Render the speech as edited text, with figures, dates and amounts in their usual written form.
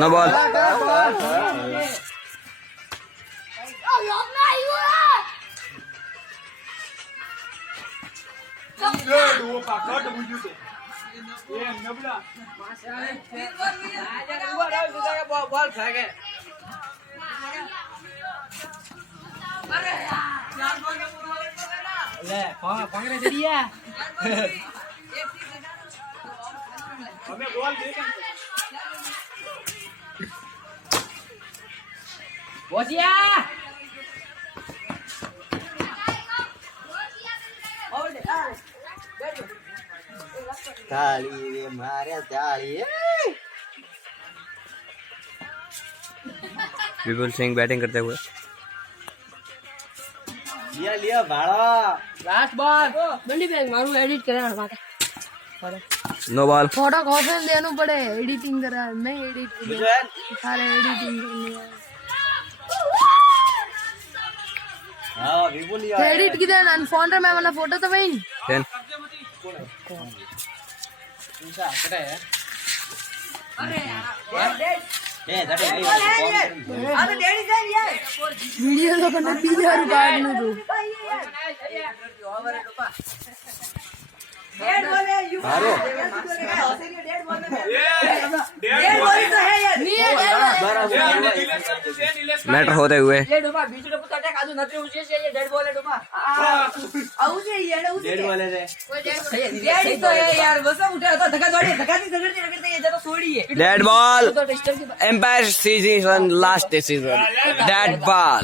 no ball ताली रे मारे ताली विपुल सिंह बैटिंग करते हुए लिया लिया भाड़ा लास्ट बॉल बंडी बैग मारू एडिट करना माथे नो बॉल फोटो कॉपी देना पड़े एडिटिंग करा मैं एडिट सारे एडिटिंग करनी है हां विपुल लिया एडिट की देना फोन रे मैं वाला फोटो तो वही 10 इंसा कटा है अरे यार ए जटे अरे डेडी जान यार वीडियो तो करना 3000 काट न दो डेढ़ बोले यू अरे डेढ़ बोले तो है यार नहीं मैटर होते हुए ये डोमा बीच में पुता अटैक आजू नत्री उसे ये डेढ़ बोले डोमा आउ से ये डेढ़ बोले रे डेढ़ तो है यार बस उठा तो धक्का दौड़ी धक्का नहीं रगड़ते ये जगह छोड़ी है dead ball umpire season last season dead ball